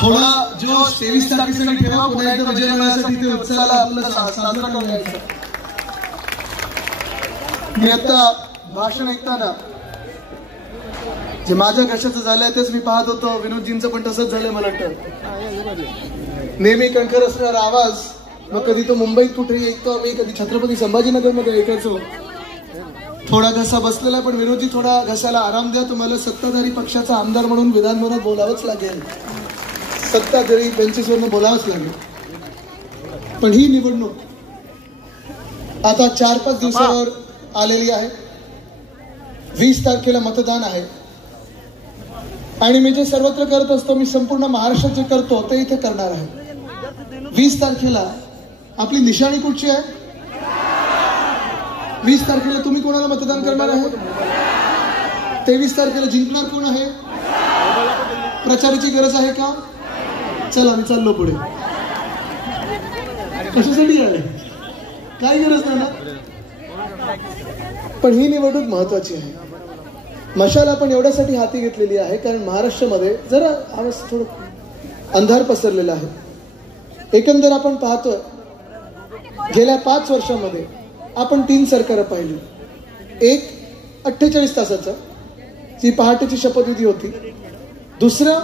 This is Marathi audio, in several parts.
थोडा जो 23 तारखेसाठी ठेवा, पुन्हा एकदा विजय मिळण्यासाठी ते उत्साहाला आपल्याला साजरा करायचा. मी आता भाषण ऐकताना जे माझ्या घशाचं झालंय तेच मी पाहत होतो, विनोदजींचं पण तसंच झालंय. मला वाटतं नेहमी कणखर असणारा आवाज, मग कधी तो मुंबईत कुठेही ऐकतो आम्ही, कधी छत्रपती संभाजीनगर मध्ये ऐकायचो. थोडा घसा बसलेला, पण विनोदजी थोडा घशाला आराम द्या, तुम्हाला सत्ताधारी पक्षाचा आमदार म्हणून विधानभवनात बोलावंच लागेल, सत्ताधारी बेंचेसवरनं बोलावंच लागेल. पण ही निवडणूक आता 4-5 दिवसावर आलेली आहे. 20 तारखेला मतदान आहे आणि मी जे सर्वत्र करत असतो, मी संपूर्ण महाराष्ट्रात जे करतो ते इथे करणार आहे. 20 तारखेला आपली निशाणी कुठची आहे? 20 तारखेला तुम्ही कोणाला मतदान करणार आहे? 23 तारखेला जिंकणार कोण आहे? प्रचाराची गरज आहे का? चला मी चाललो पुढे. कशासाठी आले? काही गरज नाही ना. पण ही निवडणूक महत्वाची आहे. मशाल आपण एवढ्यासाठी हाती घेतलेली आहे कारण महाराष्ट्रामध्ये जरा आवाज थोडं अंधार पसरलेला आहे. एकंदर आपण पाहतोय गेल्या 5 वर्षामध्ये आपण 3 सरकारं पाहिली. एक 48 तासाचं जी पहाटेची शपथविधी होती, दुसरं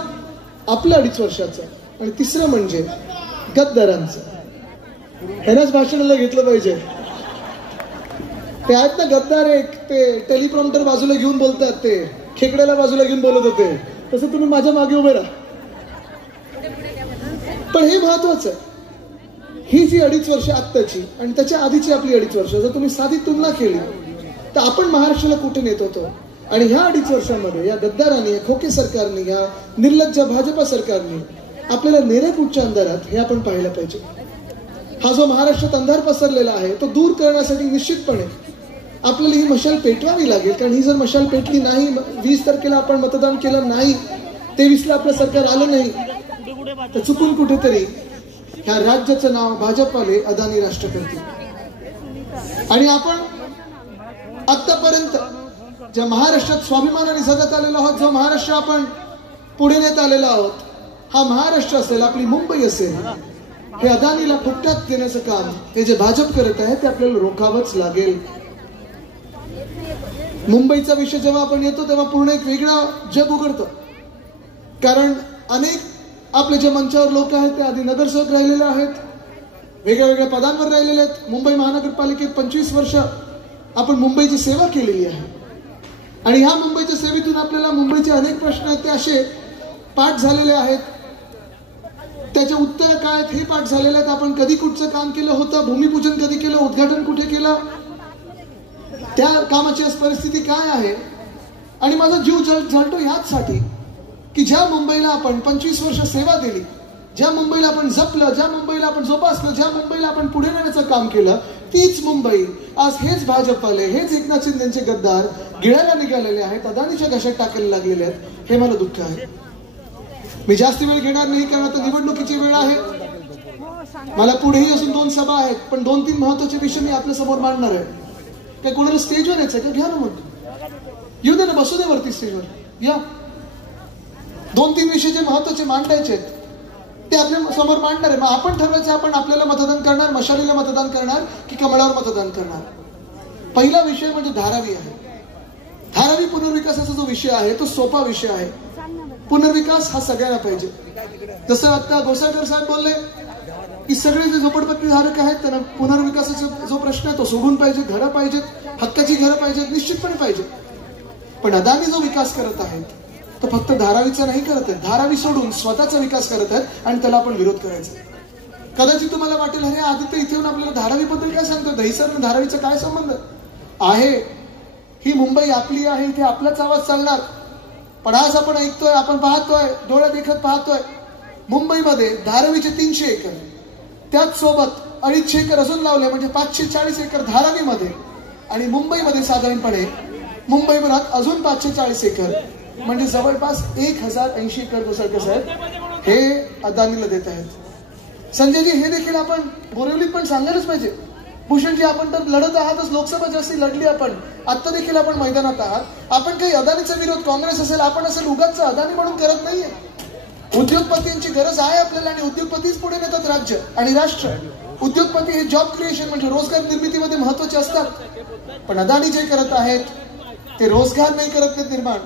आपलं 2.5 वर्षाचं, आणि तिसरं म्हणजे गद्दारांचं. ह्यानाच भाषणाला घेतलं पाहिजे. ते आहेत ना गद्दार, एक ते टेलिप्रॉम्प्टर बाजूला घेऊन बोलतात, ते खेकड्याला बाजूला घेऊन बोलत होते, तसं तुम्ही माझ्या मागे उभे राहा. पण हे महत्वाचं आहे, ही जी 2.5 वर्ष आत्ताची आणि त्याच्या आधीची आपली 2.5 वर्ष जर तुम्ही साधी तुलना केली तर आपण महाराष्ट्राला कुठे नेत होतो. आणि ह्या 2.5 वर्षांमध्ये या गद्दारांनी, या खोके सरकारने, या निर्लज्ज भाजपा सरकारने आपल्याला नेरे कुठच्या अंधारात हे आपण पाहिलं पाहिजे. हा जो महाराष्ट्रात अंधार पसरलेला आहे तो दूर करण्यासाठी निश्चितपणे आपल्याला ही मशाल पेटवावी लागेल. कारण ही जर मशाल पेटली नाही, 20 तारखेला आपण मतदान केलं नाही, 23ला आपलं सरकार आलं नाही, तर चुकून कुठेतरी ह्या राज्याचं नाव भाजपवाले अदानी राष्ट्र करतील. आणि आपण आतापर्यंत ज्या महाराष्ट्रात स्वाभिमानाने जगत आलेलो आहोत, जो महाराष्ट्र आपण पुढे नेत आलेलो आहोत, हा महाराष्ट्र असेल, आपली मुंबई असेल, हे अदानीला फुकटात देण्याचं काम हे जे भाजप करत आहे ते आपल्याला रोखावंच लागेल. मुंबईचा विषय जेव्हा आपण येतो तेव्हा पूर्ण एक वेगळा जग उघडतं. कारण अनेक आपले जे मंचावर लोक आहेत ते आधी नगरसेवक राहिलेले आहेत, वेगळ्या वेगळ्या पदांवर राहिलेले आहेत. मुंबई महानगरपालिकेत 25 वर्ष आपण मुंबईची सेवा केलेली आहे. आणि ह्या मुंबईच्या सेवेतून आपल्याला मुंबईचे अनेक प्रश्न आहेत ते असे पाठ झालेले आहेत, त्याचे उत्तर काय आहेत हे पाठ झालेले आहेत. आपण कधी कुठचं काम केलं होतं, भूमिपूजन कधी केलं, उद्घाटन कुठे केलं, त्या कामाची आज परिस्थिती काय आहे. आणि माझा जीव जळतो ह्याचसाठी की ज्या मुंबईला आपण 25 वर्ष सेवा दिली, ज्या मुंबईला आपण जपलं, ज्या मुंबईला आपण जोपासलं, ज्या मुंबईला आपण पुढे नेण्याचं काम केलं, तीच मुंबई आज हेच भाजपवाले, हेच एकनाथ शिंदेचे गद्दार गिळायला निघालेले आहेत, अदानीच्या घशात टाकायला लागलेले आहेत. हे मला दुःख आहे. मी जास्त वेळ घेणार नाही कारण आता निवडणुकीची वेळ आहे. मला पुढेही अजून 2 सभा आहेत, पण 2-3 महत्वाचे विषय मी आपल्या समोर मांडणार आहे. काय कोणाला स्टेजवर यायचं का? घ्या ना, मग येऊ दे ना, बसू दे वरती स्टेजवर, या. 2-3 विषय जे महत्वाचे मांडायचे आहेत ते आपल्या समोर मांडणार आहे. मग आपण ठरवायचं आपण आपल्याला मतदान करणार, मशालीला मतदान करणार की कमळावर मतदान करणार. पहिला विषय म्हणजे धारावी आहे. धारावी पुनर्विकासाचा जो विषय आहे तो सोपा विषय आहे. पुनर्विकास हा सगळ्यांना पाहिजे. जसं आता गोसाळकर साहेब बोलले की सगळे जे झोपडपट्टी धारक आहेत त्यांना पुनर्विकासाचा जो प्रश्न आहे तो सोडून पाहिजे, घरं पाहिजेत, हक्काची घरं पाहिजेत, निश्चितपणे पाहिजे. पण अदानी जो विकास करत आहेत तो फक्त धारावीचा नाही करत आहेत, धारावी सोडून स्वतःचा विकास करत आहेत आणि त्याला आपण विरोध करायचा. कदाचित तुम्हाला वाटेल अरे आदित्य इथे येऊन आपल्याला धारावीबद्दल काय सांगतो, दहिसर आणि धारावीचा काय संबंध आहे. ही मुंबई आपली आहे, इथे आपलाच आवाज चालणार. पण आज आपण ऐकतोय, आपण पाहतोय, डोळ्या देखत पाहतोय, मुंबईमध्ये धारावीचे 300 एकर, त्याच सोबत 250 एकर अजून लावले, म्हणजे 540 एकर धारावीमध्ये, आणि मुंबईमध्ये साधारणपणे मुंबईभरात अजून 540 एकर, म्हणजे जवळपास 1080 एकर गोसाळकर साहेब हे अदानीला देत आहेत. संजयजी हे देखील आपण बोरिवलीत पण सांगायलाच पाहिजे. भूषणजी आपण तर लढत आहातच, लोकसभा जास्ती लढली आपण, आता देखील आपण मैदानात आहात. आपण काही अदानीचा विरोध, काँग्रेस असेल, आपण असेल, उगाच अदानी म्हणून करत नाहीये. उद्योगपतींची गरज आहे आपल्याला आणि उद्योगपतीच पुढे नेतात राज्य आणि राष्ट्र. उद्योगपती हे जॉब क्रिएशन म्हणजे रोजगार निर्मितीमध्ये महत्वाचे असतात. पण अदानी जे करत आहेत ते रोजगार नाही करत नाहीत निर्माण.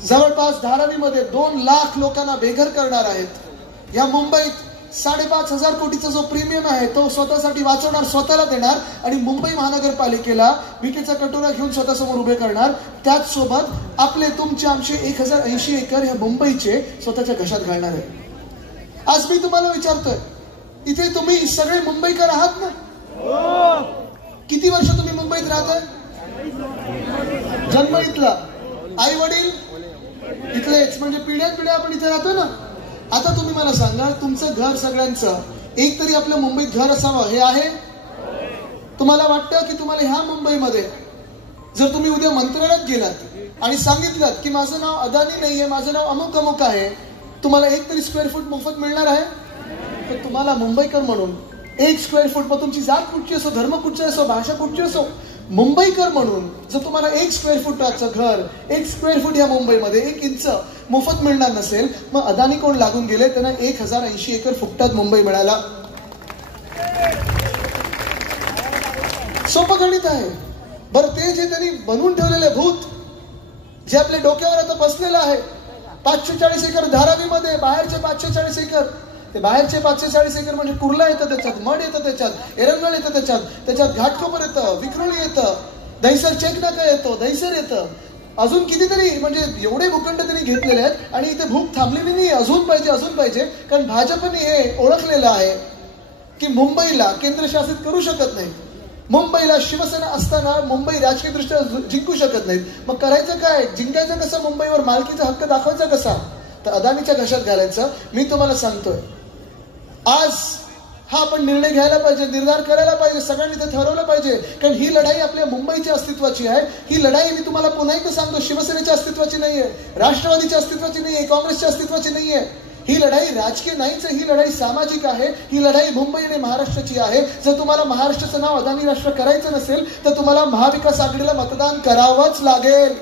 जवळपास धारावीमध्ये 2 लाख लोकांना बेघर करणार आहेत. या मुंबईत 5,500 कोटीचा जो प्रीमियम आहे तो स्वतःसाठी वाचवणार, स्वतःला देणार आणि मुंबई महानगरपालिकेला विकेचा कटोरा घेऊन स्वतःसमोर उभे करणार. त्याच सोबत आपले तुमचे आमचे 1080 एकर ह्या मुंबईचे स्वतःच्या घशात घालणार आहे. आज मी तुम्हाला विचारतोय, इथे तुम्ही सगळे मुंबईकर आहात ना? किती वर्ष तुम्ही मुंबईत राहताय? जन्म इथला, आई वडील इथलेच, म्हणजे पिढ्यान पिढ्या आपण इथे राहतो ना. आता तुम्ही मला सांगा, तुमचं घर सगळ्यांचं एक तरी आपल्या मुंबईत घर असावं, हे आहे? तुम्हाला वाटतं की तुम्हाला ह्या मुंबईमध्ये जर तुम्ही उद्या मंत्रालयात गेलात आणि सांगितलं की माझं नाव अदानी नाहीये, माझं नाव अमुक अमुक आहे, तुम्हाला एक तरी स्क्वेअर फूट मोफत मिळणार आहे? तर तुम्हाला मुंबईकर म्हणून 1 स्क्वेअर फूट, मग तुमची जात कुठची असो, धर्म कुठची असो, भाषा कुठची असो, मुंबईकर म्हणून जर तुम्हाला 1 स्क्वेअर फुटाचं घर, 1 स्क्वेअर फूट या मुंबईमध्ये 1 इंच मोफत मिळणार नसेल, मग अदानी कोण लागून गेले? त्यांना 1080 एकर फुकटात मुंबई मिळाला. सोपं गणित आहे. बरं, ते जे त्यांनी बनवून ठेवलेले भूत जे आपल्या डोक्यावर आता बसलेलं आहे, 540 एकर धारावीमध्ये, बाहेरचे 540 एकर, ते बाहेरचे 540 एकर म्हणजे कुर्ला येतं त्याच्यात, मड येतं त्याच्यात, एरंगळ येतं त्याच्यात घाटकोपर येतं, विक्रोळी येतं, दहिसर चेकनाका येतो, दहिसर येतं, अजून कितीतरी, म्हणजे एवढे भूखंड त्यांनी घेतलेले आहेत. आणि इथे भूक थांबलेली नाही, अजून पाहिजे. कारण भाजपने हे ओळखलेलं आहे की मुंबईला केंद्रशासित करू शकत नाही. मुंबईला शिवसेना असताना मुंबई राजकीय दृष्ट्या जिंकू शकत नाहीत. मग करायचं काय? जिंकायचं कसं? मुंबईवर मालकीचा हक्क दाखवायचा कसा? तर अदानीच्या घशात घालायचं. मी तुम्हाला सांगतोय, आज हा आपण निर्णय घ्यायला पाहिजे, निर्धार करायला पाहिजे, सगळ्यांनी ते ठरवलं पाहिजे. कारण ही लढाई आपल्या मुंबईच्या अस्तित्वाची आहे. ही लढाई, मी तुम्हाला पुन्हा एकदा सांगतो, शिवसेनेच्या अस्तित्वाची नाहीये, राष्ट्रवादीच्या अस्तित्वाची नाहीये, काँग्रेसच्या अस्तित्वाची नाहीये. ही लढाई राजकीय नाहीच आहे, ही लढाई सामाजिक आहे. ही लढाई मुंबई आणि महाराष्ट्राची आहे. जर तुम्हाला महाराष्ट्राचं नाव अदानी राष्ट्र करायचं नसेल तर तुम्हाला महाविकास आघाडीला मतदान करावंच लागेल.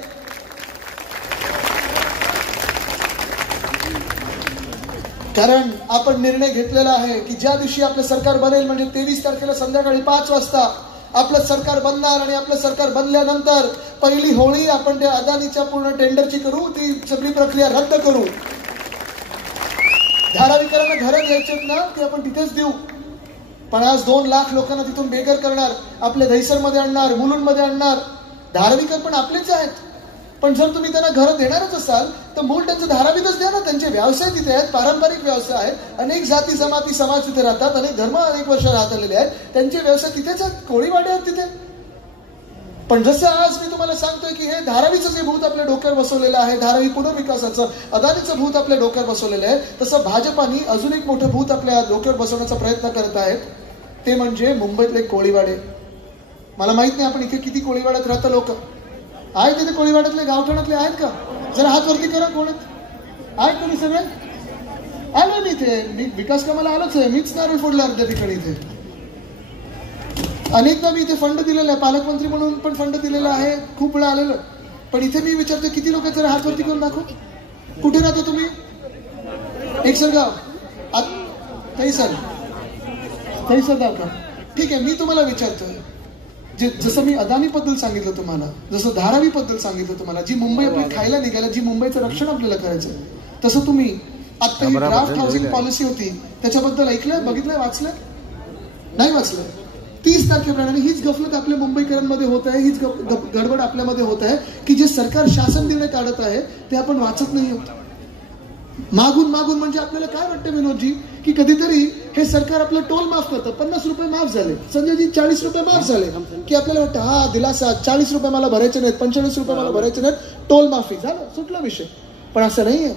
कारण आपण निर्णय घेतलेला आहे की ज्या दिवशी आपलं सरकार बनेल, म्हणजे 23 तारखेला संध्याकाळी 5 वाजता आपलं सरकार बनणार आणि आपलं सरकार बनल्यानंतर पहिली होळी आपण त्या अदानीच्या पूर्ण टेंडरची करू, ती सगळी प्रक्रिया रद्द करू. धारावीकरांना घरं घ्यायचेत ना, ते आपण तिथेच देऊ. पण आज 2 लाख लोकांना तिथून बेघर करणार, आपल्या दहिसरमध्ये आणणार, मुलुंडमध्ये आणणार. धारावीकर पण आपलेच आहेत. पण जर तुम्ही त्यांना घरं देणारच असाल तर मूळ त्यांचं धारावीतच द्या ना. त्यांचे व्यवसाय तिथे आहेत, पारंपरिक व्यवसाय आहेत, अनेक जाती जमाती समाज तिथे राहतात, अनेक धर्म अनेक वर्ष राहत आलेले आहेत, त्यांचे व्यवसाय तिथेच आहेत, कोळीवाडे आहेत तिथे. पण जसं आज मी तुम्हाला सांगतोय की हे धारावीचं जे भूत आपल्या डोक्यावर बसवलेलं आहे, धारावी पुनर्विकासाचं अदानीचं भूत आपल्या डोक्यावर बसवलेलं आहे, तसं भाजपानी अजून एक मोठं भूत आपल्या डोक्यावर बसवण्याचा प्रयत्न करत आहेत. ते म्हणजे मुंबईतले कोळीवाडे. मला माहित नाही आपण इथे किती कोळीवाड्यात राहतं लोक आहेत. तिथे कोळीवाड्यातले गावठाणातले आहेत का? जरा हात वरती करा. कोण आहेत तुम्ही सगळे? आलो मी इथे, मी विकास कामाला आलोच आहे, मीच नारळ फोडला अर्ध्या ठिकाणी. इथे अनेकदा मी इथे फंड दिलेला आहे, पालकमंत्री म्हणून पण फंड दिलेला आहे, खूप वेळा आलेलं. पण इथे मी विचारतो किती लोक, जरा हात वरती करून दाखव. कुठे राहता तुम्ही? एकसरगाव, दहिसर गाव का? ठीक आहे. मी तुम्हाला विचारतोय, जसं मी अदानी बद्दल सांगितलं तुम्हाला, जसं धारावी बद्दल सांगितलं तुम्हाला, जी मुंबई आपली खायला निघायला, जी मुंबईचं रक्षण आपल्याला करायचं, तसं तुम्ही आता ही ड्राफ्ट हाऊसिंग पॉलिसी होती त्याच्याबद्दल ऐकलंय, बघितलंय, वाचलंय? नाही वाचलंय. 30 तारखेप्रमाणे हीच गफलत आपल्या मुंबईकरांमध्ये होत आहे, हीच गडबड आपल्यामध्ये होत आहे की जे सरकार शासन निर्णय काढत आहे ते आपण वाचत नाही आहोत. मागून म्हणजे आपल्याला काय वाटतं विनोदजी, की कधीतरी हे सरकार आपलं टोल माफ करतं. 50 रुपये माफ झाले, संजयजी 40 रुपये माफ झाले की आपल्याला वाटतं हा दिलासा, 40 रुपये मला भरायचे नाहीत, 45 रुपये मला भरायचे नाहीत, टोल माफी झालं, सुटला विषय. पण असं नाहीये.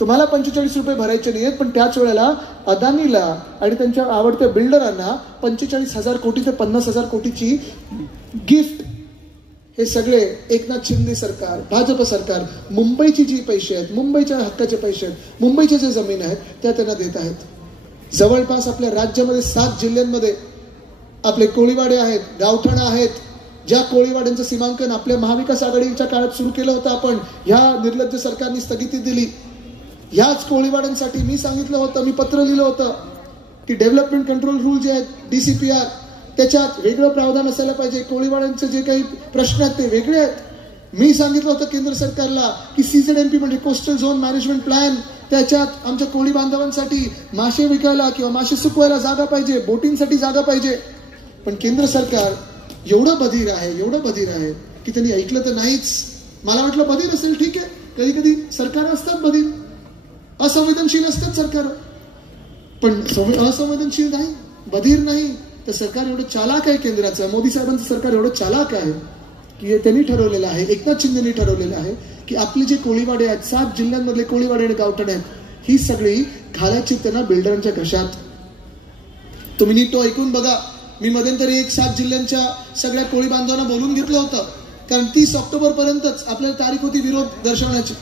तुम्हाला 45 रुपये भरायचे नाहीयेत, पण त्याच वेळेला अदानीला आणि त्यांच्या आवडत्या बिल्डरांना 45,000 कोटी ते 50,000 कोटीची गिफ्ट, हे सगळे एकनाथ शिंदे सरकार, भाजप सरकार, मुंबईची जी पैसे आहेत, मुंबईच्या हक्काचे पैसे आहेत, मुंबईच्या जे जमीन आहेत त्या त्यांना देत आहेत. जवळपास आपल्या राज्यामध्ये 7 जिल्ह्यांमध्ये आपले कोळीवाडे आहेत, गावठाणा आहेत. ज्या कोळीवाड्यांचं सीमांकन आपल्या महाविकास आघाडीच्या काळात सुरू केलं होतं आपण, ह्या निर्लज्ज सरकारने स्थगिती दिली. ह्याच कोळीवाड्यांसाठी मी सांगितलं होतं, मी पत्र लिहिलं होतं की डेव्हलपमेंट कंट्रोल रूल जे आहेत DCPR त्याच्यात वेगळं प्रावधान असायला पाहिजे. कोळीवाड्यांचे जे काही प्रश्न आहेत ते वेगळे आहेत. मी सांगितलं होतं केंद्र सरकारला की CZMP म्हणजे कोस्टल झोन मॅनेजमेंट प्लॅन, त्याच्यात आमच्या कोळी बांधवांसाठी मासे विकायला किंवा मासे सुकवायला जागा पाहिजे, बोटिंगसाठी जागा पाहिजे. पण केंद्र सरकार एवढं बधीर आहे की त्यांनी ऐकलं तर नाहीच. मला वाटलं बधीर असेल, ठीक आहे, कधी कधी सरकार असतात बधीर, असंवेदनशील असतात सरकार, पण असंवेदनशील नाही, बधीर नाही. तर सरकार एवढं चालाक आहे केंद्राचं, मोदी साहेबांचं सरकार एवढं चालाक आहे की त्यांनी ठरवलेलं आहे, एकनाथ शिंदेनी ठरवलेलं आहे की आपले जे कोळीवाडे आहेत, 7 जिल्ह्यांमधले कोळीवाडे आणि गावठण आहेत, ही सगळी घालायची त्यांना बिल्डरांच्या घशात. तुम्ही नीट तो ऐकून बघा. मी मध्यंतरी 7 जिल्ह्यांच्या सगळ्या कोळी बांधवांना बोलून घेतलं होतं, कारण 30 ऑक्टोबर पर्यंतच आपल्याला तारीख होती विरोध दर्शवण्याची.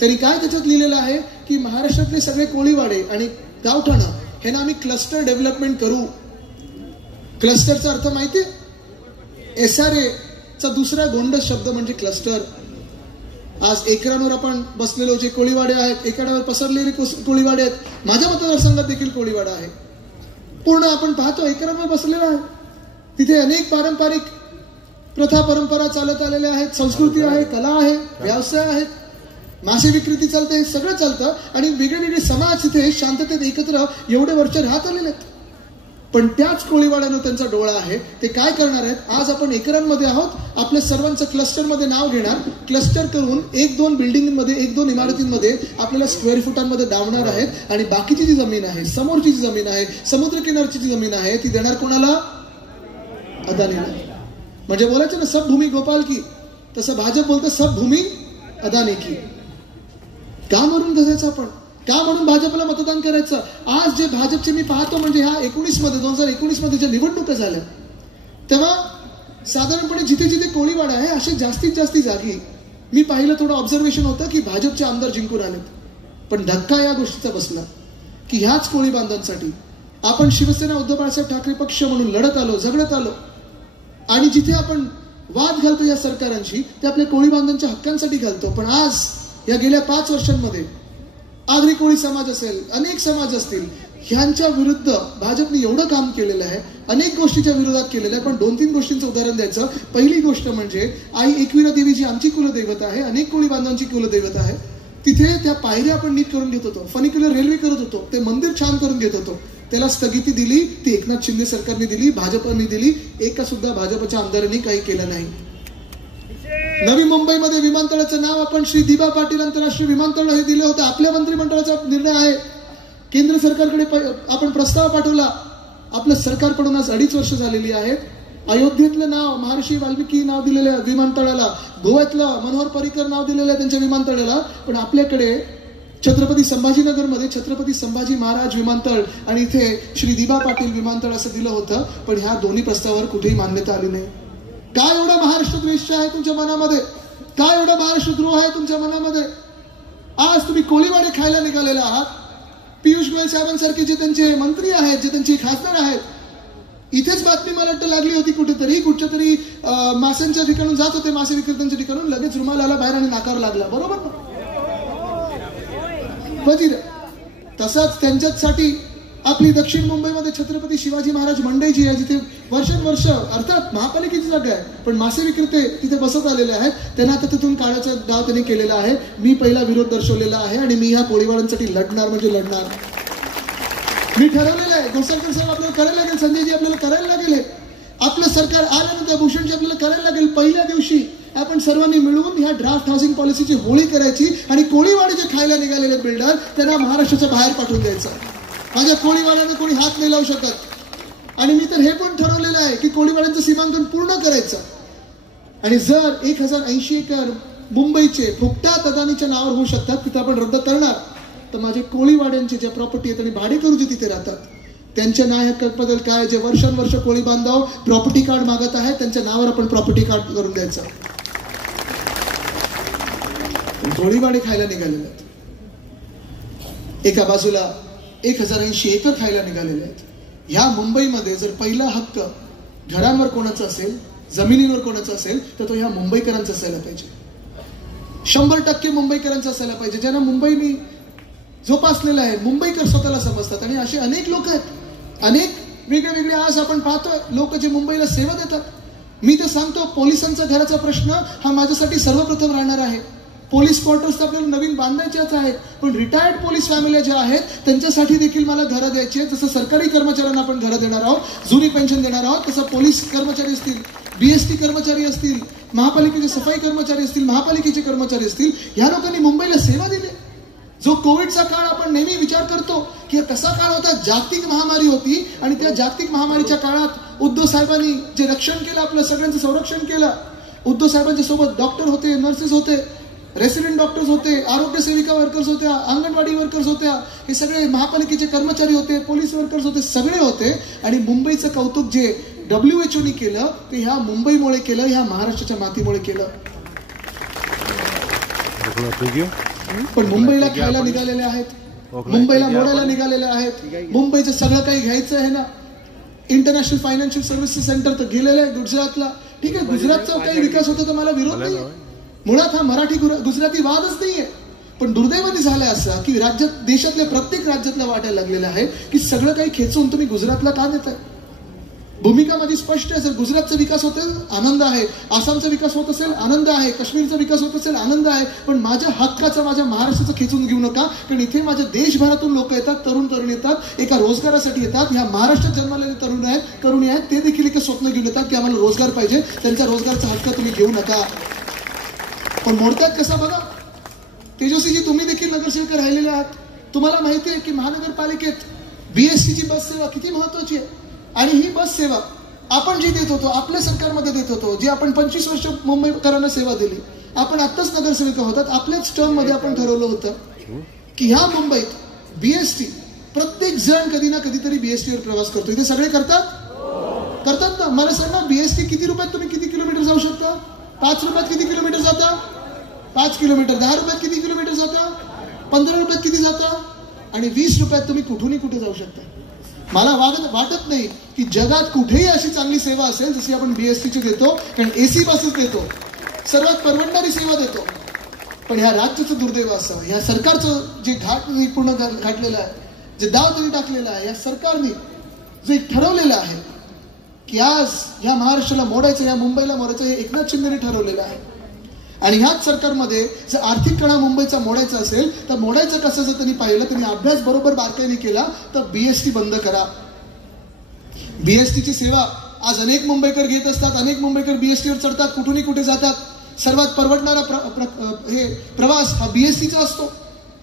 तरी काय त्याच्यात लिहिलेलं आहे की महाराष्ट्रातले सगळे कोळीवाडे आणि गावठण हे ना आम्ही क्लस्टर डेव्हलपमेंट करू. क्लस्टरचा अर्थ माहितीये? SRA चा दुसरा गोंडस शब्द म्हणजे क्लस्टर. आज एकरांवर आपण बसलेलो जे कोळीवाडे आहेत, एकाड्यावर पसरलेले कोळीवाडे आहेत, माझ्या मतदारसंघात देखील कोळीवाडा आहे. पूर्ण आपण पाहतो एकरांवर बसलेला आहे. तिथे अनेक पारंपरिक प्रथा परंपरा चालत आलेल्या आहेत, संस्कृती आहे, कला आहे, व्यवसाय आहेत, मासे विक्री चालते, सगळं चालतं. आणि वेगळे वेगळे समाज तिथे शांततेत एकत्र एवढे वर्ष राहत आलेले आहेत. पण त्याच कोळीवाड्यानं त्यांचा डोळा आहे. ते काय करणार आहेत? आज आपण एकरांमध्ये आहोत, आपल्या सर्वांचं क्लस्टरमध्ये नाव घेणार, क्लस्टर करून 1-2 बिल्डिंगमध्ये, 1-2 इमारतींमध्ये आपल्याला स्क्वेअर फुटांमध्ये डावणार आहेत. आणि बाकीची जी जमीन आहे, समोरची जी जमीन आहे, समुद्रकिनारची जी जमीन आहे, ती देणार कोणाला? अदानीला. म्हणजे बोलायचं ना सब भूमी गोपाल की, तसं भाजप बोलतं सब भूमी अदानी की. का मरून घासायचं आपण? का म्हणून भाजपला मतदान करायचं? आज जे भाजपचे मी पाहतो म्हणजे ह्या 2019 ज्या निवडणुका झाल्या तेव्हा साधारणपणे जिथे जिथे कोळीवाडा आहे असे जास्तीत जास्त जागी मी पाहिलं, थोडं ऑब्झर्वेशन होतं की भाजपचे आमदार जिंकून आलेत. पण धक्का या गोष्टीचा बसला की ह्याच कोळी बांधवांसाठी आपण शिवसेना उद्धव बाळासाहेब ठाकरे पक्ष म्हणून लढत आलो, झगडत आलो. आणि जिथे आपण वाद घालतो या सरकारांशी ते आपल्या कोळी बांधवांच्या हक्कांसाठी घालतो. पण आज या गेल्या 5 वर्षांमध्ये आगरी कोळी समाज असेल, अनेक समाज असतील, ह्यांच्या विरुद्ध भाजपने एवढं काम केलेलं आहे, अनेक गोष्टीच्या विरोधात केलेलं आहे. पण 2-3 गोष्टींचं उदाहरण द्यायचं. पहिली गोष्ट म्हणजे आई एकविरा देवी जी आमची कुलदैवत आहे, अनेक कोळी बांधवांची कुलदैवत आहे, तिथे त्या पायऱ्या आपण नीट करून घेत होतो, फनिक्युलर रेल्वे करत होतो, ते मंदिर छान करून घेत होतो. त्याला स्थगिती दिली ती एकनाथ शिंदे सरकारने दिली, भाजपने दिली. एका सुद्धा भाजपच्या आमदारांनी काही केलं नाही. नवी मुंबईमध्ये विमानतळाचं नाव आपण श्री दिबा पाटील आंतरराष्ट्रीय विमानतळ हे दिलं होतं. आपल्या मंत्रिमंडळाचा निर्णय आहे. केंद्र सरकारकडे आपण प्रस्ताव पाठवला. आपलं सरकार पडून आज 2.5 वर्ष झालेली आहेत. अयोध्येतलं नाव महर्षी वाल्मिकी नाव दिलेलं विमानतळाला, गोव्यातलं मनोहर पर्रिकर नाव दिलेलं आहे त्यांच्या विमानतळाला. पण आपल्याकडे छत्रपती संभाजीनगरमध्ये छत्रपती संभाजी महाराज विमानतळ आणि इथे श्री दिबा पाटील विमानतळ असं दिलं होतं. पण ह्या दोन्ही प्रस्तावावर कुठेही मान्यता आली नाही. काय एवढा महाराष्ट्र द्वेष आहे तुमच्या मनामध्ये? काय एवढा महाराष्ट्रद्रोह आहे तुमच्या मनामध्ये? आज तुम्ही कोळीवाडे खायला निघालेला आहात. पियुष गोयल साहेबांसारखे जे त्यांचे मंत्री आहेत, जे त्यांचे खासदार आहेत, इथेच बातमी मला वाटतं लागली होती कुठेतरी, कुठच्या तरी माशांच्या ठिकाणून जात होते, मासे विक्रेत्यांच्या ठिकाणून, लगेच रुमाल आला बाहेर आणि नाकार लागला. बरोबर ना? वजीर. तसाच त्यांच्यासाठी आपली दक्षिण मुंबईमध्ये छत्रपती शिवाजी महाराज मंडई जी आहे, जिथे वर्षानुवर्ष अर्थात महापालिकेची जागा आहे, पण मासे विक्रेते तिथे बसत आलेले आहेत. त्यांना आता तिथून काढायचा डाव त्यांनी केलेला आहे. मी पहिला विरोध दर्शवलेला आहे आणि मी ह्या कोळीवाड्यांसाठी लढणार म्हणजे लढणार. मी ठरवलेलं आहे. घोसाळकर साहेब आपल्याला करायला लागेल, संजयजी आपल्याला करायला लागेल. आपलं सरकार आल्यानंतर भूषणजी आपल्याला करायला लागेल. पहिल्या दिवशी आपण सर्वांनी मिळून ह्या ड्राफ्ट हाऊसिंग पॉलिसीची होळी करायची आणि कोळीवाडे जे खायला निघालेले बिल्डर त्यांना महाराष्ट्राच्या बाहेर पाठवून द्यायचं. माझ्या कोळीवाड्यांना कोणी हात नाही लावू शकत. आणि मी तर हे पण ठरवलेलं आहे की कोळीवाड्यांचं सीमांकन पूर्ण करायचं. आणि जर 1080 एकर मुंबईचे फुकटात अदानीच्या नावावर होऊ शकतात, तिथे आपण रद्द करणार. तर माझे कोळीवाड्यांचे ज्या प्रॉपर्टी आहेत आणि भाडे करू जे तिथे राहतात त्यांच्या न्याय हक्काबद्दल काय, जे वर्षानुवर्ष कोळी बांधव प्रॉपर्टी कार्ड मागत आहेत त्यांच्या नावावर आपण प्रॉपर्टी कार्ड करून द्यायचं. कोळीवाडे खायला निघालेले आहेत. एका बाजूला 1080 एकर खायला निघालेले आहेत. ह्या मुंबईमध्ये जर पहिला हक्क घरांवर कोणाचा असेल, जमिनीवर कोणाचा असेल, तर तो ह्या मुंबईकरांचा असायला पाहिजे. 100% मुंबईकरांचा असायला पाहिजे. ज्यांना मुंबईनी जोपासलेला आहे. मुंबईकर स्वतःला समजतात आणि असे अनेक लोक आहेत, अनेक वेगळे वेगळे आज आपण पाहतोय लोक जे मुंबईला सेवा देतात. मी तर सांगतो, पोलिसांचा घराचा प्रश्न हा माझ्यासाठी सर्वप्रथम राहणार आहे. पोलीस क्वार्टर्स आपल्याला नवीन बांधायच्याच आहेत, पण रिटायर्ड पोलीस फॅमिल्या ज्या आहेत त्यांच्यासाठी देखील मला घरं द्यायची आहेत. जसं सरकारी कर्मचाऱ्यांना आपण घरं देणार आहोत, जुनी पेन्शन देणार आहोत, तसं पोलीस कर्मचारी असतील, BST कर्मचारी असतील, महापालिकेचे सफाई कर्मचारी असतील, महापालिकेचे कर्मचारी असतील, या लोकांनी मुंबईला सेवा दिली. जो कोविडचा काळ आपण नेहमी विचार करतो की कसा काळ होता, जागतिक महामारी होती आणि त्या जागतिक महामारीच्या काळात उद्धव साहेबांनी जे रक्षण केलं, आपलं सगळ्यांचं संरक्षण केलं. उद्धव साहेबांच्या सोबत डॉक्टर होते, नर्सेस होते, रेसिडेंट डॉक्टर्स होते, आरोग्य सेविका वर्कर्स होत्या, अंगणवाडी वर्कर्स होत्या, हे सगळे महापालिकेचे कर्मचारी होते, पोलीस वर्कर्स होते, सगळे होते. आणि मुंबईचं कौतुक जे WHO केलं ते ह्या मुंबईमुळे केलं, ह्या महाराष्ट्राच्या मातीमुळे केलं. पण मुंबईला खायला निघालेले आहेत, मुंबईला मोडायला निघालेले आहेत. मुंबईचं सगळं काही घ्यायचं आहे ना. इंटरनॅशनल फायनान्शियल सर्व्हिसेस सेंटर तर गेलेलं आहे गुजरातला. ठीक आहे, गुजरातचा काही विकास होतो तर मला विरोध नाही. मुळात हा मराठी गुजराती वादच नाहीये. पण दुर्दैवाने झालंय असं की देशातल्या प्रत्येक राज्यातल्या वाटायला लागलेलं आहे की सगळं काही खेचून तुम्ही गुजरातला का देताय. भूमिका माझी स्पष्ट आहे. जर गुजरातचा विकास होत असेल आनंद आहे, आसामचा विकास होत असेल आनंद आहे, काश्मीरचा विकास होत असेल आनंद आहे, पण माझ्या हक्काचा, माझ्या महाराष्ट्राचं खेचून घेऊ नका. कारण इथे माझ्या देशभरातून लोक येतात, तरुण तरुण येतात, एका रोजगारासाठी येतात. ह्या महाराष्ट्रात जन्मलेले तरुणी आहेत, ते देखील एक स्वप्न घेऊन येतात की आम्हाला रोजगार पाहिजे. त्यांच्या रोजगारचा हक्क तुम्ही घेऊ नका. पण मोडतात कसा बघा. तेजस्वीजी, तुम्ही देखील नगरसेवक राहिलेले आहात. तुम्हाला माहिती आहे की महानगरपालिकेत BSTची बस सेवा किती महत्वाची आहे. आणि ही बस सेवा आपण जी देत होतो, आपल्या सरकारमध्ये देत होतो, जी आपण 25 वर्ष मुंबईकरांना सेवा दिली. आपण आत्ताच नगरसेविका होतात, आपल्याच टर्म मध्ये आपण ठरवलं होतं की ह्या मुंबईत BST प्रत्येक जण कधी ना कधीतरी BSTवर प्रवास करतो. इथे सगळे करतात ना. मला सांगा, BST किती रुपयात तुम्ही किती किलोमीटर जाऊ शकता? 5 रुपयात किती किलोमीटर जाता? 5 किलोमीटर. 10 रुपयात किती किलोमीटर जाता? 15 रुपयात किती जाता? आणि 20 रुपयात तुम्ही कुठूनही कुठे जाऊ शकता. मला वाटत नाही की जगात कुठेही अशी चांगली सेवा असेल जशी आपण BSTची देतो. कारण AC बसेस देतो, सर्वात परवडणारी सेवा देतो. पण ह्या राज्याचं दुर्दैव असं, ह्या सरकारचं जे पूर्ण घातलेलं आहे, जे दाव त्यांनी टाकलेलं आहे, या सरकारने जे ठरवलेलं आहे की आज ह्या महाराष्ट्राला मोडायचं, या मुंबईला मोडायचं, हे एकनाथ शिंदेने ठरवलेलं आहे. आणि ह्याच सरकारमध्ये जर आर्थिक कणा मुंबईचा मोडायचा असेल तर मोडायचं कसं जर त्यांनी पाहिलं, त्यांनी अभ्यास बरोबर बारकाईने केला तर BST बंद करा. BSTची सेवा आज अनेक मुंबईकर घेत असतात, अनेक मुंबईकर BSTवर चढतात, कुठूनही कुठे जातात. सर्वात परवडणारा प्रवास हा BSTचा असतो.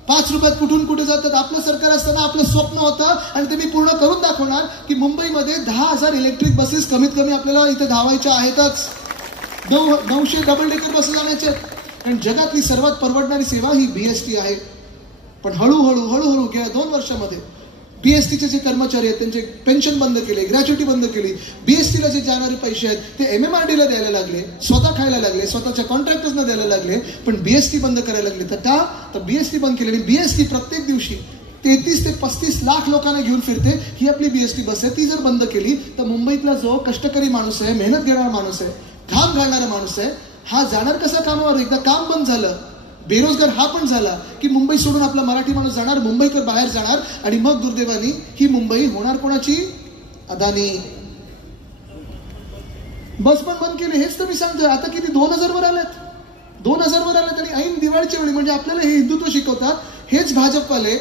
5 रुपयात कुठून कुठे जातात. आपलं सरकार असताना आपलं स्वप्न होतं आणि ते मी पूर्ण करून दाखवणार की मुंबईमध्ये 10,000 इलेक्ट्रिक बसेस कमीत कमी आपल्याला इथे धावायच्या आहेतच. 900 डबल डेकर बसेस आणायचे. कारण जगातली सर्वात परवडणारी सेवा ही BST आहे. पण हळूहळू गेल्या 2 वर्षामध्ये BSTचे जे कर्मचारी आहेत त्यांचे पेन्शन बंद केले, ग्रॅच्युटी बंद केली. BSTला जे जाणारे पैसे आहेत ते MMRDला द्यायला लागले, स्वतः खायला लागले, स्वतःच्या कॉन्ट्रॅक्टर्सना द्यायला लागले. पण BST बंद करायला लागले. तर का? तर BST बंद केली. आणि BST प्रत्येक दिवशी 33 ते 35 लाख लोकांना घेऊन फिरते. ही आपली BST बस आहे. ती जर बंद केली तर मुंबईतला जो कष्टकरी माणूस आहे, मेहनत घेणारा माणूस आहे, घाम घालणारा माणूस आहे, हा जाणार कसा कामावर? एकदा काम बंद झालं, बेरोजगार हा पण झाला की मुंबई सोडून आपला मराठी माणूस जाणार, मुंबईकर बाहेर जाणार. आणि मग दुर्दैवानी ही मुंबई होणार कोणाची? अदानी. बस पण बंद केली. हेच तर मी सांगतोय. आता किती 2000 वर आल्यात. 2000 वर आल्यात. आणि ऐन दिवाळीच्या वेळी, म्हणजे आपल्याला हे हिंदुत्व शिकवतात हेच भाजपवाले,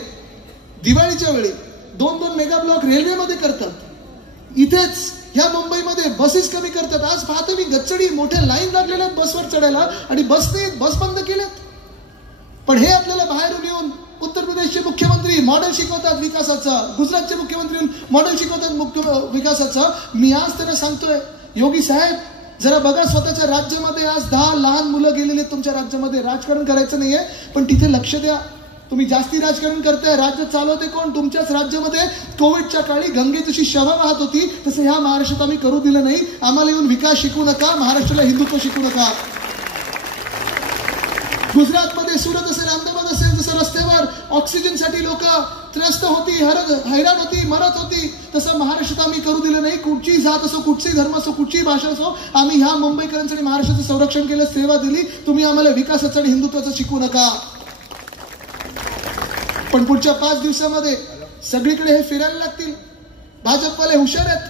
दिवाळीच्या वेळी 2-2 मेगा ब्लॉक रेल्वेमध्ये करतात. इथेच ह्या मुंबईमध्ये बसेस कमी करतात. आज पाहतो मी गच्चडी मोठ्या लाईन लागलेल्या बसवर चढायला आणि बस बंद केल्यात. पण हे आपल्याला बाहेरून येऊन उत्तर प्रदेशचे मुख्यमंत्री मॉडेल शिकवतात विकासाचं, गुजरातचे मुख्यमंत्री मॉडेल शिकवतात विकासाचं. मी आज त्यांना सांगतोय, योगी साहेब जरा बघा स्वतःच्या राज्यामध्ये. आज 10 लहान मुलं गेलेले तुमच्या राज्यामध्ये. राजकारण करायचं नाहीये पण तिथे लक्ष द्या. तुम्ही जास्ती राजकारण करताय. राज्य चालवते कोण? तुमच्याच राज्यामध्ये कोविडच्या काळी गंगे जशी शवा वाहत होती तसं ह्या महाराष्ट्रात आम्ही करू दिलं नाही. आम्हाला येऊन विकास शिकवू नका, महाराष्ट्राला हिंदुत्व शिकवू नका. गुजरातमध्ये सुरत असेल, अहमदाबाद असेल, जसं रस्त्यावर ऑक्सिजनसाठी लोक त्रस्त होती, हैराण होती, मरत होती, तसं महाराष्ट्रात आम्ही करू दिलं नाही. कुठचीही जात असो, कुठचीही धर्म असो, कुठचीही भाषा असो, आम्ही ह्या मुंबईकरांसाठी महाराष्ट्राचं संरक्षण केलं, सेवा दिली. तुम्ही आम्हाला विकासाचं आणि हिंदुत्वाचं शिकवू नका. पण पुढच्या 5 दिवसामध्ये सगळीकडे हे फिरायला लागतील. भाजपवाले हुशार आहेत,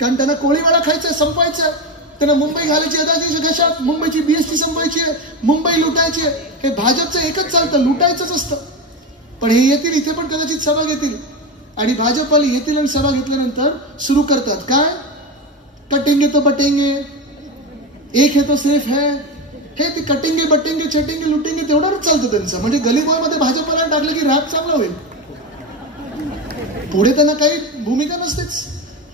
कारण त्यांना कोळीवाडा खायचा, संपवायचा. त्यांना मुंबई घालायची अदाची घशात, मुंबईची BST संपवायची आहे, मुंबई लुटायची आहे. हे भाजपचं एकच चालतं, लुटायचंच असतं. पण हे येतील, इथे पण कदाचित सभा घेतील आणि भाजपवाले येतील आणि सभा घेतल्यानंतर सुरू करतात काय, कटेंगे तो बटेंगे, एक है तो सेफ है. हे ते कटेंगे बटेंगे चटेंगे लुटेंगे तेवढंच चालतं त्यांचं. म्हणजे गलीबॉय मध्ये भाजपला टाकलं की रॅप चांगला होईल. पुढे त्यांना काही भूमिका नसतेच.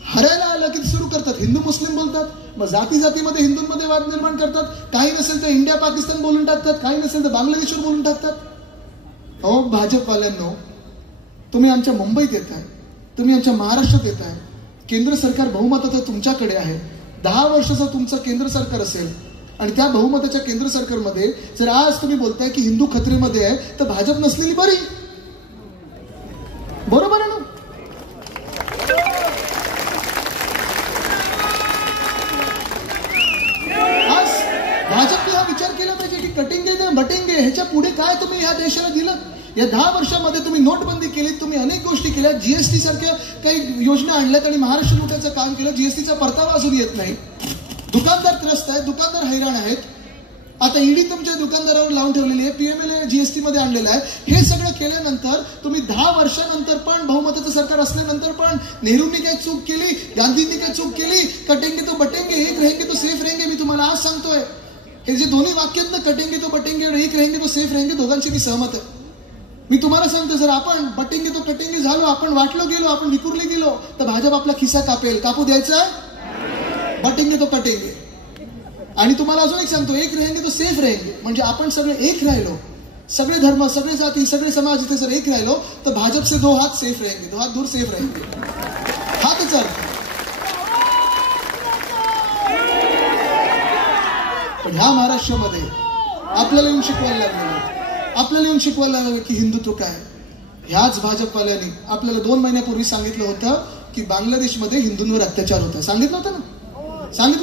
हरायला आलं की सुरू करतात, हिंदू मुस्लिम बोलतात, मग जाती जातीमध्ये हिंदूंमध्ये वाद निर्माण करतात. काही नसेल तर इंडिया पाकिस्तान बोलून टाकतात, काही नसेल तर बांगलादेशवर बोलून टाकतात. अहो भाजपवाल्यांनो, तुम्ही आमच्या मुंबईत येताय, तुम्ही आमच्या महाराष्ट्रात येताय. केंद्र सरकार बहुमताचं तुमच्याकडे आहे. 10 वर्षाचं तुमचं केंद्र सरकार असेल आणि त्या बहुमताच्या केंद्र सरकारमध्ये जर आज तुम्ही बोलताय की हिंदू खतरेमध्ये आहे, तर भाजप नसलेली बरी. बरोबर आहे ना? आज भाजपने हा विचार केला पाहिजे की कटिंगे बटेंगे ह्याच्या पुढे काय तुम्ही ह्या देशाला दिलं. या 10 वर्षामध्ये तुम्ही नोटबंदी केली, तुम्ही अनेक गोष्टी केल्या, जीएसटी सारख्या काही योजना आणल्यात आणि महाराष्ट्र लुटायचं काम केलं. जीएसटीचा परतावा अजून येत नाही. दुकानदार त्रस्त आहेत, दुकानदार हैराण आहेत. आता ईडी तुमच्या दुकानदारावर लावून ठेवलेली आहे, PMLA जीएसटी मध्ये आणलेलं आहे. हे सगळं केल्यानंतर तुम्ही 10 वर्षानंतर पण, बहुमताचं सरकार असल्यानंतर पण, नेहरूंनी काय चूक केली, गांधींनी काय चूक केली, कटेंगे तो बटेंगे, एक रहेंगे तो सेफ रहेंगे. मी तुम्हाला आज सांगतोय, हे जे दोन्ही वाक्यात ना, कटेंगे तो बटेंगे आणि एक रहेंगे तो सेफ रहेंगे, दोघांशी मी सहमत आहे. मी तुम्हाला सांगतो, जर आपण बटेंगे तो कटेंगे झालो, आपण वाटलो गेलो, आपण विखुरले गेलो, तर भाजप आपला खिसा कापेल. कापू द्यायचा? बटेंगे तो कटेंगे. आणि तुम्हाला अजून एक सांगतो, एक रहेंगे तो सेफ रहेंगे. म्हणजे आपण सगळे एक राहिलो, सगळे धर्म, सगळे जाती, सगळे समाज इथे जर एक राहिलो, तर भाजप से 2 हात सेफ रहेंगे, 2 हात दूर सेफ रहेंगे. हा त्याचा अर्थ. पण ह्या महाराष्ट्रामध्ये आपल्याला येऊन शिकवायला लागलं की हिंदुत्व काय. ह्याच भाजपवाल्यांनी आपल्याला 2 महिन्यापूर्वी सांगितलं होतं की बांगलादेशमध्ये हिंदूंवर अत्याचार होत आहे. सांगितलं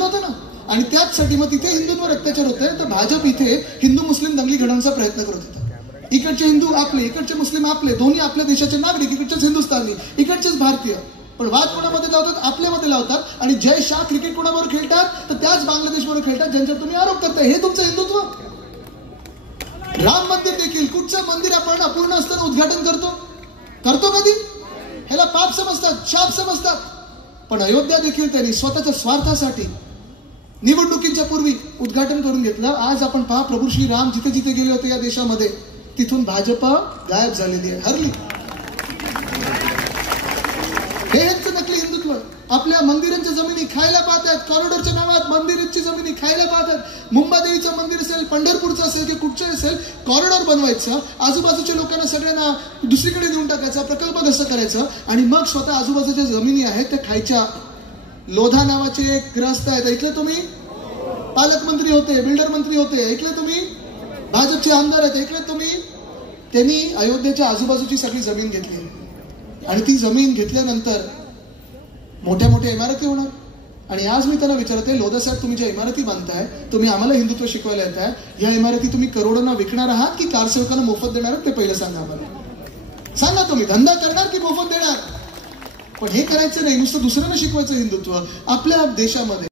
होतं ना. आणि त्याचसाठी मग तिथे हिंदूंवर अत्याचार होत आहे, तर भाजप इथे हिंदू मुस्लिम दंगली घडवण्याचा प्रयत्न करत होता. इकडचे हिंदू आपले, इकडचे मुस्लिम आपले, दोन्ही आपल्या देशाचे नागरिक, इकडचेच हिंदुस्थानी, इकडचेच भारतीय. पण वाद कोणामध्ये लावतात? आपल्यामध्ये लावतात. आणि जय शाह क्रिकेट कोणाबरोबर खेळतात? तर त्याच बांगलादेशबरोबर खेळतात ज्यांच्यावर तुम्ही आरोप करताय. हे तुमचं हिंदुत्व. राम मंदिर देखील, कुठचं मंदिर आपण अपूर्ण असताना उद्घाटन करतो कधी? ह्याला पाप समजतात, शाप समजतात. पण अयोध्या देखील त्यांनी स्वतःच्या स्वार्थासाठी निवडणुकीच्या पूर्वी उद्घाटन करून घेतलं. आज आपण पहा, प्रभू श्री राम जिथे जिथे गेले होते या देशामध्ये, तिथून भाजप गायब झालेली आहे, हरली. हे ह्यांचं नकली हिंदुत्व. आपल्या मंदिरांच्या जमिनी खायला पाहतात, कॉरिडॉरच्या नावात मंदिरांची जमिनी खायला पाहतात. मुंबादेवीचं मंदिर असेल, पंढरपूरचं असेल की कुठचे असेल, कॉरिडॉर बनवायचं, आजूबाजूच्या लोकांना सगळ्यांना दुसरीकडे देऊन टाकायचा, प्रकल्प कसं करायचं, आणि मग स्वतः आजूबाजूच्या जमिनी आहेत त्या खायच्या. लोधा नावाचे एक ग्रस्त आहेत, ऐकलं तुम्ही? पालकमंत्री होते, बिल्डर मंत्री होते, ऐकलं तुम्ही? भाजपचे आमदार आहेत, ऐकलं तुम्ही? त्यांनी अयोध्येच्या आजूबाजूची सगळी जमीन घेतली आणि ती जमीन घेतल्यानंतर मोठ्या मोठ्या इमारती होणार. आणि आज मी त्यांना विचारते, लोधा साहेब, तुम्ही ज्या इमारती बांधताय, तुम्ही आम्हाला हिंदुत्व शिकवायला येत आहे, ह्या इमारती तुम्ही करोडोंना विकणार आहात की कारसेवकांना मोफत देणार आहात? ते पहिलं सांगा आम्हाला. सांगा, तुम्ही धंदा करणार की मोफत देणार? पण हे करायचं नाही, नुसतं दुसऱ्यांना शिकवायचं हिंदुत्व. आपल्या देशामध्ये